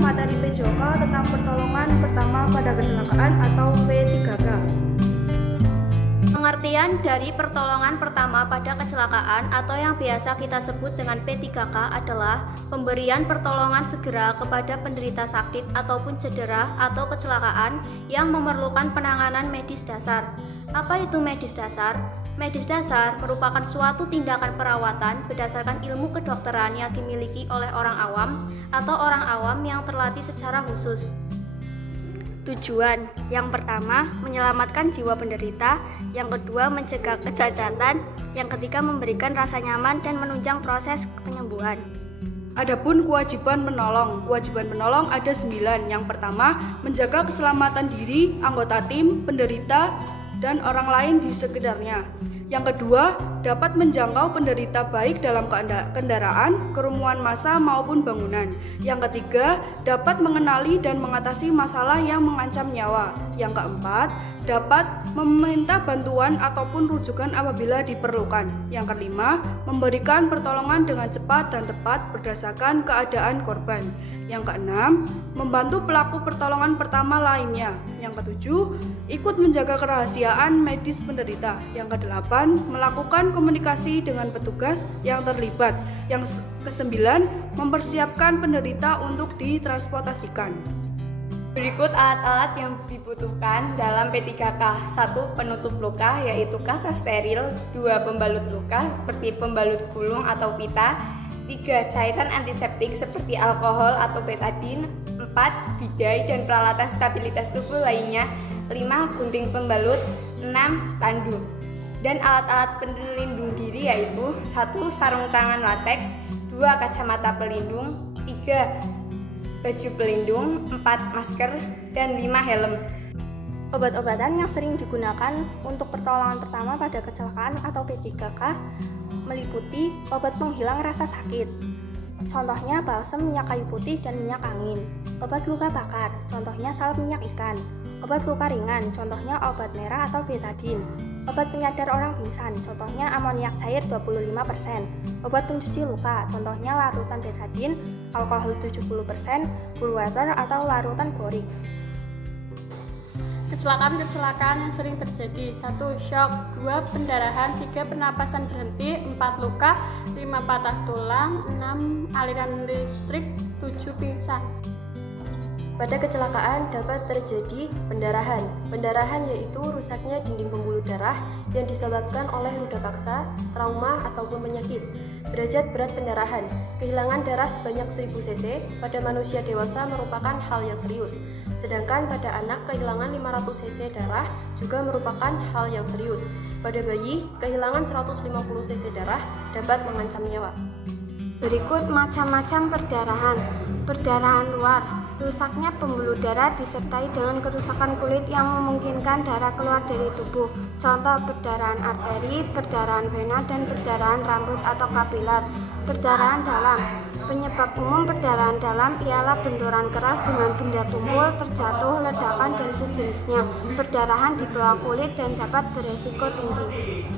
materi PJOK tentang pertolongan pertama pada kecelakaan atau P3K. Pengertian dari pertolongan pertama pada kecelakaan atau yang biasa kita sebut dengan P3K adalah pemberian pertolongan segera kepada penderita sakit ataupun cedera atau kecelakaan yang memerlukan penanganan medis dasar. Apa itu medis dasar? Medis dasar merupakan suatu tindakan perawatan berdasarkan ilmu kedokteran yang dimiliki oleh orang awam atau orang awam yang terlatih secara khusus. Tujuan yang pertama menyelamatkan jiwa penderita, yang kedua mencegah kecacatan, yang ketiga memberikan rasa nyaman dan menunjang proses penyembuhan. Adapun kewajiban menolong ada 9. Yang pertama, menjaga keselamatan diri, anggota tim, penderita, dan orang lain di sekitarnya. Yang kedua, dapat menjangkau penderita baik dalam kendaraan, kerumunan massa maupun bangunan. Yang ketiga, dapat mengenali dan mengatasi masalah yang mengancam nyawa. Yang keempat, dapat meminta bantuan ataupun rujukan apabila diperlukan. Yang kelima, memberikan pertolongan dengan cepat dan tepat berdasarkan keadaan korban. Yang keenam, membantu pelaku pertolongan pertama lainnya. Yang ketujuh, ikut menjaga kerahasiaan medis penderita. Yang kedelapan, melakukan komunikasi dengan petugas yang terlibat. Yang kesembilan, mempersiapkan penderita untuk ditransportasikan. Berikut alat-alat yang dibutuhkan dalam P3K. 1. Penutup luka yaitu kasa steril. 2. Pembalut luka seperti pembalut gulung atau pita. 3. Cairan antiseptik seperti alkohol atau betadine. 4. Bidai dan peralatan stabilitas tubuh lainnya. 5. Gunting pembalut. 6. Tandu. Dan alat-alat pelindung diri yaitu 1. Sarung tangan lateks. 2. Kacamata pelindung. 3. Baju pelindung, 4. Masker, dan 5. Helm. Obat-obatan yang sering digunakan untuk pertolongan pertama pada kecelakaan atau P3K meliputi obat penghilang rasa sakit, contohnya balsem minyak kayu putih dan minyak angin. Obat luka bakar, contohnya salep minyak ikan. Obat luka ringan, contohnya obat merah atau betadine. Obat penyadar orang pingsan, contohnya amoniak cair 25%. Obat pencuci luka, contohnya larutan betadine, alkohol 70%, blue water atau larutan borik. Kecelakaan yang sering terjadi: 1. Shock, 2. Pendarahan, 3. Pernapasan berhenti, 4. Luka, 5. Patah tulang, 6. Aliran listrik, 7. Pingsan. Pada kecelakaan dapat terjadi pendarahan. Pendarahan yaitu rusaknya dinding pembuluh darah yang disebabkan oleh luda paksa, trauma, ataupun penyakit. Derajat berat pendarahan: kehilangan darah sebanyak 1000 cc pada manusia dewasa merupakan hal yang serius. Sedangkan pada anak kehilangan 500 cc darah juga merupakan hal yang serius. Pada bayi, kehilangan 150 cc darah dapat mengancam nyawa. Berikut macam-macam perdarahan. Perdarahan luar: rusaknya pembuluh darah disertai dengan kerusakan kulit yang memungkinkan darah keluar dari tubuh. Contoh perdarahan arteri, perdarahan vena, dan perdarahan rambut atau kapiler. Perdarahan dalam: penyebab umum perdarahan dalam ialah benturan keras dengan benda tumpul, terjatuh, ledakan, dan sejenisnya. Perdarahan di bawah kulit dan dapat beresiko tinggi.